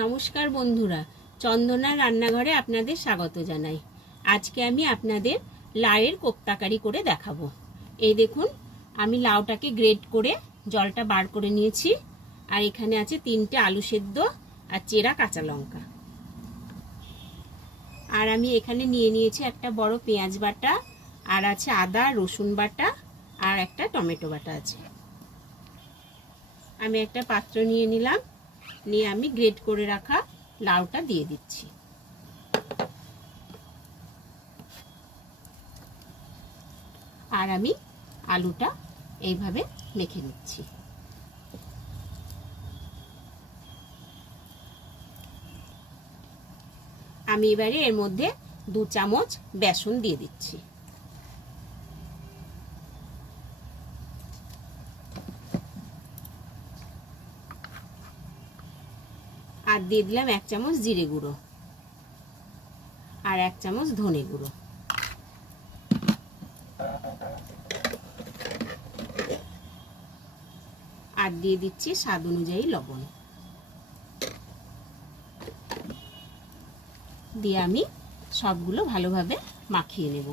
নমস্কার বন্ধুরা, চন্দনার রান্নাঘরে আপনাদের স্বাগত জানাই। আজকে আমি আপনাদের লাউয়ের কোপ্তাকারি করে দেখাবো। এই দেখুন, আমি লাউটাকে গ্রেট করে জলটা বার করে নিয়েছি। আর এখানে আছে 3টে আলু সেদ্ধ আর চেরা কাঁচা লঙ্কা। আর আমি এখানে নিয়ে নিয়েছি একটা বড় পেঁয়াজ বাটা, আর আছে আদা রসুন বাটা, আর একটা টমেটো বাটা আছে। আমি একটা পাত্র নিয়ে নিলাম, নিয়ে আমি গ্রেট করে রাখা লাউটা দিয়ে দিচ্ছি। আর আমি আলুটা এইভাবে মেখে নিচ্ছি। আমি এবারে এর মধ্যে 2 চামচ বেসন দিয়ে দিচ্ছি। আর দিয়ে দিলাম 1 চামচ জিরে গুঁড়ো আর 1 চামচ ধনে গুঁড়ো। আর দিয়ে দিচ্ছি স্বাদ অনুযায়ী লবণ। দিয়ে আমি সবগুলো ভালোভাবে মাখিয়ে নেব।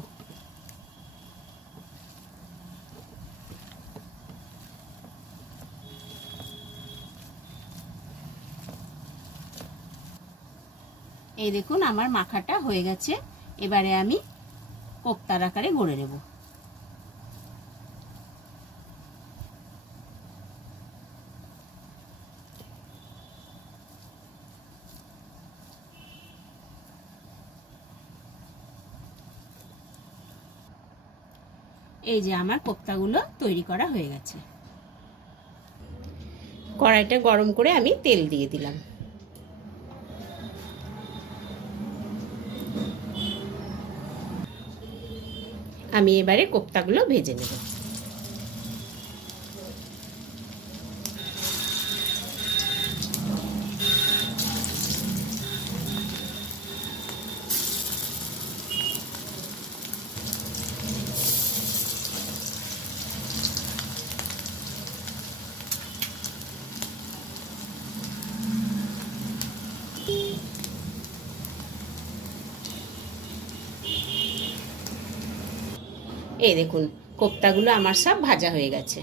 এই দেখুন, আমার মাখাটা হয়ে গেছে। এবারে আমি কোপ্তার আকারে গড়ে নেব। এই যে আমার কোপ্তাগুলো তৈরি করা হয়ে গেছে। কড়াইটা গরম করে আমি তেল দিয়ে দিলাম। আমি এবারে কোপ্তাগুলো ভেজে নেব। এই দেখুন, কোপ্তাগুলো আমার সব ভাজা হয়ে গেছে।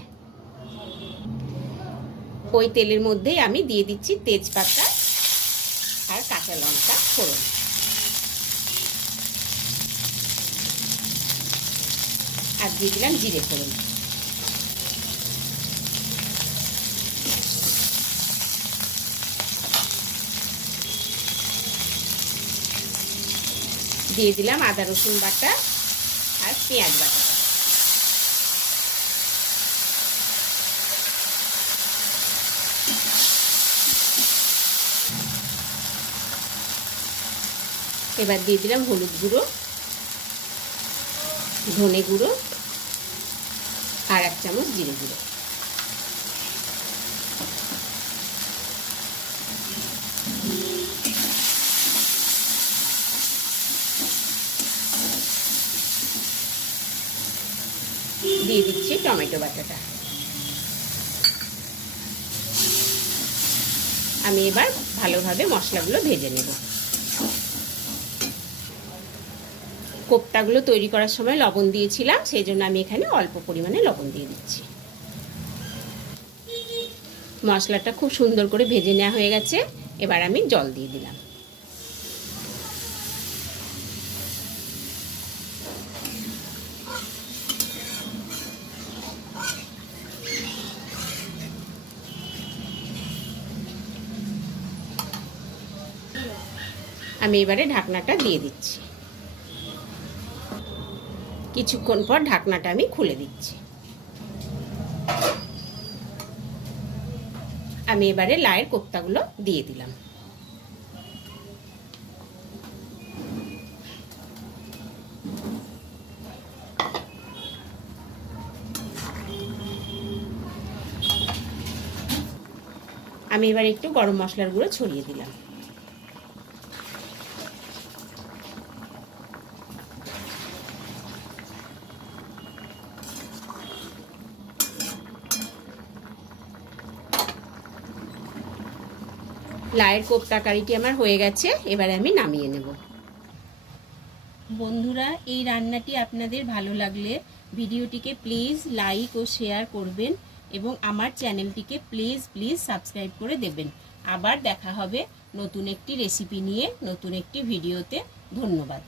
ওই তেলের মধ্যেই আমি দিয়ে দিচ্ছি তেজপাতা আর কাঁচা লঙ্কা ফোড়ন। আর দিয়ে দিলাম জিরে ফোড়ন। দিয়ে দিলাম আদা রসুন বাটা আর পেঁয়াজ বাটা। এবার দিয়ে দিলাম হলুদ গুঁড়ো, ধনে গুঁড়ো আর 1 চামচ জিরে গুঁড়ো। দিয়ে দিচ্ছি টমেটো বাটাটা। আমি এবার ভালোভাবে মশলাগুলো ভেজে নেব। কোপ্তাগুলো তৈরি করার সময় লবণ দিয়েছিলাম, সেই জন্য আমি এখানে অল্প পরিমাণে লবণ দিয়ে দিচ্ছি। মশলাটা খুব সুন্দর করে ভেজে নেওয়া হয়ে গেছে। এবার আমি জল দিয়ে দিলাম। আমি এবারে ঢাকনাটা দিয়ে দিচ্ছি। কিছুক্ষণ পর ঢাকনাটা আমি খুলে দিচ্ছি। আমি এবারে লাউয়ের কোপ্তাগুলো দিয়ে দিলাম। আমি এবার একটু গরম মশলার গুঁড়ো ছড়িয়ে দিলাম। লাউয়ের কোপ্তা কারিটি আমার হয়ে গেছে, এবারে আমি নামিয়ে নেব। বন্ধুরা, এই রান্নাটি আপনাদের ভালো লাগলে ভিডিওটিকে প্লিজ লাইক ও শেয়ার করবেন এবং আমার চ্যানেলটিকে প্লিজ সাবস্ক্রাইব করে দেবেন। আবার দেখা হবে নতুন একটি রেসিপি নিয়ে, নতুন একটি ভিডিওতে। ধন্যবাদ।